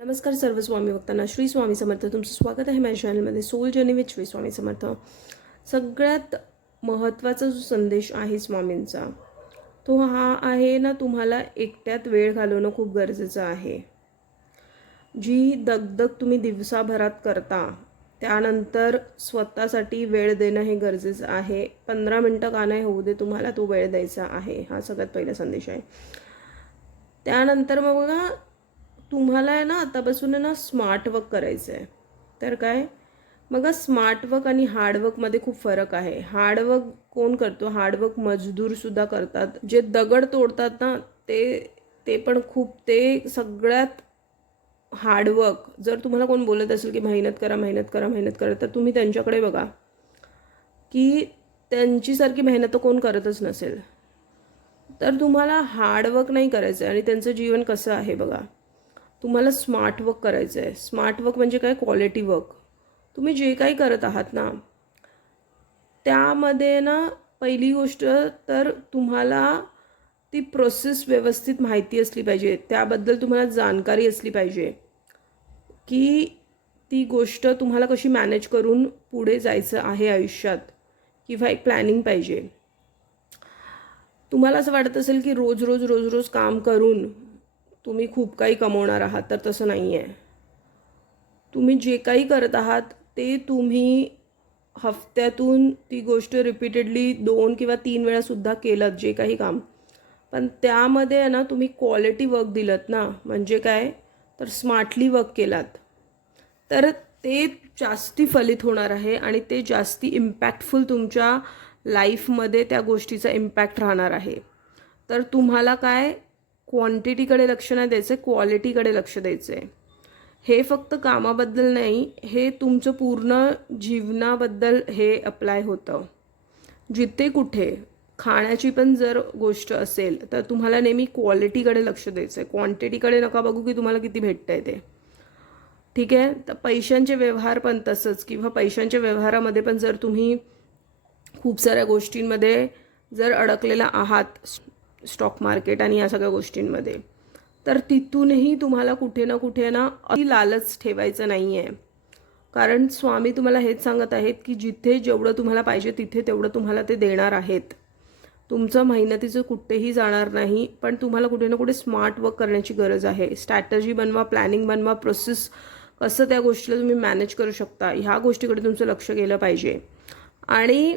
नमस्कार सर्व स्वामी भक्तांना. श्री स्वामी समर्थ. तुमचं स्वागत आहे माझ्या चॅनलमध्ये soul journey with Shri Swami Samarth. सगळ्यात महत्त्वाचा जो संदेश आहे स्वामींचा तो हा आहे ना, तुम्हाला एकट्यात वेळ घालवणं खूप गरजेचं आहे. जी दगदग तुम्ही दिवसाभरात करता त्यानंतर स्वतःसाठी वेळ देणं हे गरजेचं आहे. 15 मिनटं का नाही होऊ दे, तुम्हाला तो वेळ द्यायचा आहे. हा सगळ्यात पहिला संदेश आहे. त्यानंतर मग बघा, तुम्हाला आहे ना आतापासून आहे ना स्मार्ट वर्क करायचं आहे. तर काय मग स्मार्ट वर्क आणि हार्डवर्कमध्ये खूप फरक आहे. हार्डवर्क कोण करतो? हार्डवर्क मजदूरसुद्धा करतात. जे दगड तोडतात ना ते ते पण खूप, ते सगळ्यात हार्डवर्क. जर तुम्हाला कोण बोलत असेल की मेहनत करा मेहनत करा मेहनत करा, तर तुम्ही त्यांच्याकडे बघा की त्यांच्यासारखी मेहनत तर कोण करतच नसेल. तर तुम्हाला हार्डवर्क नाही करायचं आहे. आणि त्यांचं जीवन कसं आहे बघा, तुम्हाला स्मार्ट वर्क करायचं आहे. स्मार्ट वर्क म्हणजे काय? Quality work. तुम्ही जे काही करत आहात ना त्यामध्ये ना, पहिली गोष्ट तर तुम्हाला ती प्रोसेस व्यवस्थित माहिती असली पाहिजे. त्याबद्दल तुम्हाला जाणकारी असली पाहिजे की ती गोष्ट तुम्हाला कशी मॅनेज करून पुढे जायचं आहे आयुष्यात, किंवा एक प्लॅनिंग पाहिजे. तुम्हाला असं वाटत असेल की रोज रोज रोज रोज काम करून तुम्ही खूप काही कमवणार आहात, तर तसं नाही आहे. तुम्ही जे काही करत आहात ते तुम्ही हफ्त्यातून ती गोष्ट रिपीटेडली 2 किंवा 3 वेळासुद्धा केलं जे काही काम, पण त्यामध्ये आहे ना तुम्ही क्वालिटी वर्क दिलत ना, म्हणजे काय तर स्मार्टली वर्क केलात, तर ते जास्ती फलित होणार आहे आणि ते जास्ती इम्पॅक्टफुल तुमच्या लाईफमध्ये त्या गोष्टीचा इम्पॅक्ट राहणार आहे. तर तुम्हाला काय क्वांटिटीकडे लक्ष नाही द्यायचं, क्वालिटीकडे लक्ष द्यायचं आहे. हे फक्त कामाबद्दल नाही, हे तुमचं पूर्ण जीवनाबद्दल हे अप्लाय होतं. जिथे कुठे खाण्याची पण जर गोष्ट असेल तर तुम्हाला नेहमी क्वालिटीकडे लक्ष द्यायचं आहे. क्वांटिटीकडे नका बघू की तुम्हाला किती भेटतं आहे ते. ठीक आहे. तर पैशांचे व्यवहार पण तसंच, किंवा पैशांच्या व्यवहारामध्ये पण जर तुम्ही खूप साऱ्या गोष्टींमध्ये जर अडकलेला आहात, स्टॉक मार्केट आणि या सगळ्या गोष्टींमध्ये, तर तिथूनही तुम्हाला कुठे ना कुठे ना अति लालच ठेवायचं नाही आहे. कारण स्वामी तुम्हाला हेच सांगत आहेत की जिथे जेवढं तुम्हाला पाहिजे तिथे तेवढं तुम्हाला ते देणार आहेत. तुमचं मेहनतीचं कुठेही जाणार नाही, पण तुम्हाला कुठे ना कुठे स्मार्ट वर्क करण्याची गरज आहे. स्ट्रॅटजी बनवा, प्लॅनिंग बनवा, प्रोसेस कसं त्या गोष्टीला तुम्ही मॅनेज करू शकता ह्या गोष्टीकडे तुमचं लक्ष गेलं पाहिजे. आणि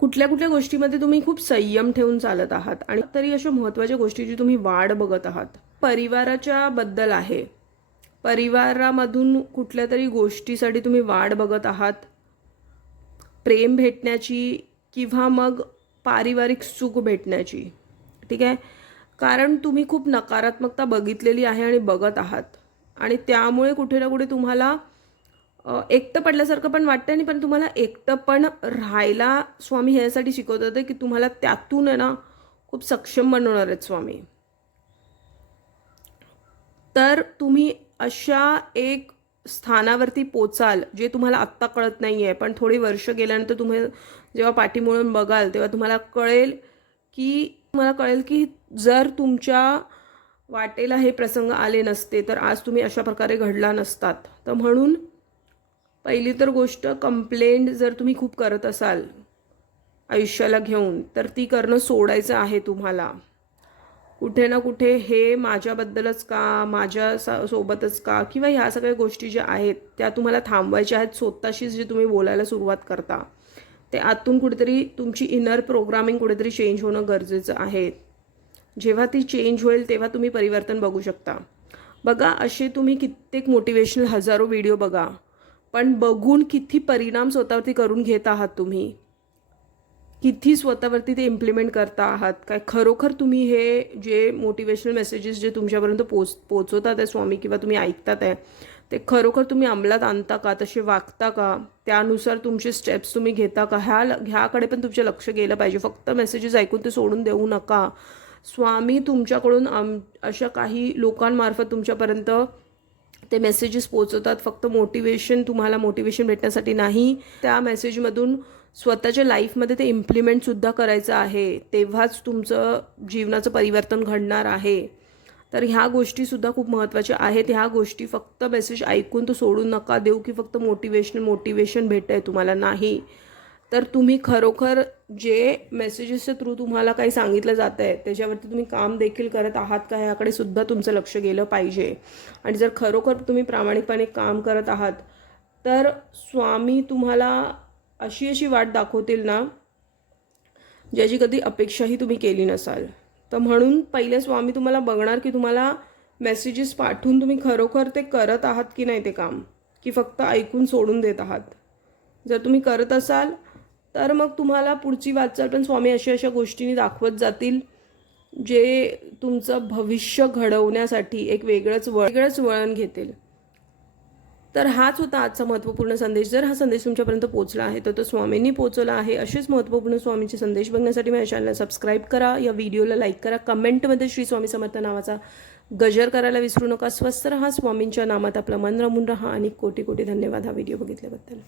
कुठल्या कुठल्या गोष्टीमध्ये तुम्ही खूप संयम ठेवून चालत आहात, आणि तरी अशा महत्त्वाच्या गोष्टीची तुम्ही वाढ बघत आहात. परिवाराच्या बद्दल आहे. परिवारामधून कुठल्या तरी गोष्टीसाठी तुम्ही वाढ बघत आहात, प्रेम भेटण्याची किंवा मग पारिवारिक सुख भेटण्याची. ठीक आहे. कारण तुम्ही खूप नकारात्मकता बघितलेली आहे आणि बघत आहात, आणि त्यामुळे कुठे ना कुठे तुम्हाला एकटं पडल्यासारखं पण वाटतं. आणि पण तुम्हाला एकटं पण राहायला स्वामी ह्यासाठी शिकवत होते की तुम्हाला त्यातून आहे ना खूप सक्षम बनवणार आहेत स्वामी. तर तुम्ही अशा एक स्थानावरती पोचाल जे तुम्हाला आत्ता कळत नाही आहे, पण थोडी वर्ष गेल्यानंतर तुम्ही जेव्हा पाठीमुळून बघाल तेव्हा तुम्हाला कळेल की जर तुमच्या वाटेला हे प्रसंग आले नसते तर आज तुम्ही अशा प्रकारे घडला नसतात. तर म्हणून पहिली तर गोष्ट, कंप्लेंट जर तुम्ही खूप करत असाल आयुष्याला घेऊन, तर ती करणं सोडायचं आहे तुम्हाला. कुठे ना कुठे हे माझ्याबद्दलच का, माझ्या सोबतच का, किंवा ह्या सगळ्या गोष्टी ज्या आहेत त्या तुम्हाला थांबवायच्या आहेत. स्वतःशीच जे तुम्ही बोलायला सुरुवात करता ते आतून कुठेतरी तुमची इनर प्रोग्रामिंग कुठेतरी चेंज होणं गरजेचं आहे. जेव्हा ती चेंज होईल तेव्हा तुम्ही परिवर्तन बघू शकता. बघा, असे तुम्ही कित्येक मोटिवेशनल हजारो व्हिडिओ बघा, पण बघून किती परिणाम स्वतःवरती करून घेत आहात तुम्ही, किती स्वतःवरती ते इम्प्लिमेंट करता आहात काय? खरोखर तुम्ही हे जे मोटिवेशनल मेसेजेस जे तुमच्यापर्यंत पोचवतात आहे स्वामी, किंवा तुम्ही ऐकतात आहे, ते खरोखर तुम्ही अंमलात आणता का? तसे वागता का? त्यानुसार तुमचे स्टेप्स तुम्ही घेता का? ह्याकडे पण तुमचे लक्ष गेलं पाहिजे. फक्त मेसेजेस ऐकून ते सोडून देऊ नका. स्वामी तुमच्याकडून अशा काही लोकांमार्फत तुमच्यापर्यंत ते मेसेजेस पोचवतात. फक्त तुम्हाला मोटिवेशन भेटण्यासाठी नाही, त्या मेसेजमधून स्वतःच्या लाईफमध्ये ते इम्प्लिमेंटसुद्धा करायचं आहे. तेव्हाच तुमचं जीवनाचं परिवर्तन घडणार आहे. तर ह्या गोष्टीसुद्धा खूप महत्त्वाच्या आहेत. ह्या गोष्टी फक्त मेसेज ऐकून तो सोडून नका देऊ की फक्त मोटिवेशन भेटत आहे तुम्हाला, नाही. तर तुम्ही खरोखर जे मेसेजेसच्या थ्रू तुम्हाला काही सांगितलं जातं आहे त्याच्यावरती तुम्ही काम देखील करत आहात का ह्याकडे सुद्धा तुमचं लक्ष गेलं पाहिजे. आणि जर खरोखर तुम्ही प्रामाणिकपणे काम करत आहात तर स्वामी तुम्हाला अशी वाट दाखवतील ना ज्याची कधी अपेक्षाही तुम्ही केली नसाल. तर म्हणून पहिले स्वामी तुम्हाला बघणार की तुम्हाला मेसेजेस पाठवून तुम्ही खरोखर ते करत आहात की नाही ते काम, की फक्त ऐकून सोडून देत आहात. जर तुम्ही करत असाल तर मग तुम्हाला पुढची वाटचाल पण स्वामी अशा गोष्टींनी दाखवत जातील जे तुमचं भविष्य घडवण्यासाठी एक वेगळंच वळण घेतील. तर हाच होता आजचा महत्त्वपूर्ण संदेश. जर हा संदेश तुमच्यापर्यंत पोहोचला आहे तर तो स्वामींनी पोहोचवला आहे. असेच महत्त्वपूर्ण स्वामींचे संदेश बघण्यासाठी माझ्या चॅनलला सबस्क्राईब करा, या व्हिडिओला लाईक करा, कमेंटमध्ये श्री स्वामी समर्थ नावाचा गजर करायला विसरू नका. स्वस्थ रहा, स्वामींच्या नामात आपलं मन रमून रहा आणि कोटी कोटी धन्यवाद हा व्हिडिओ बघितल्याबद्दल.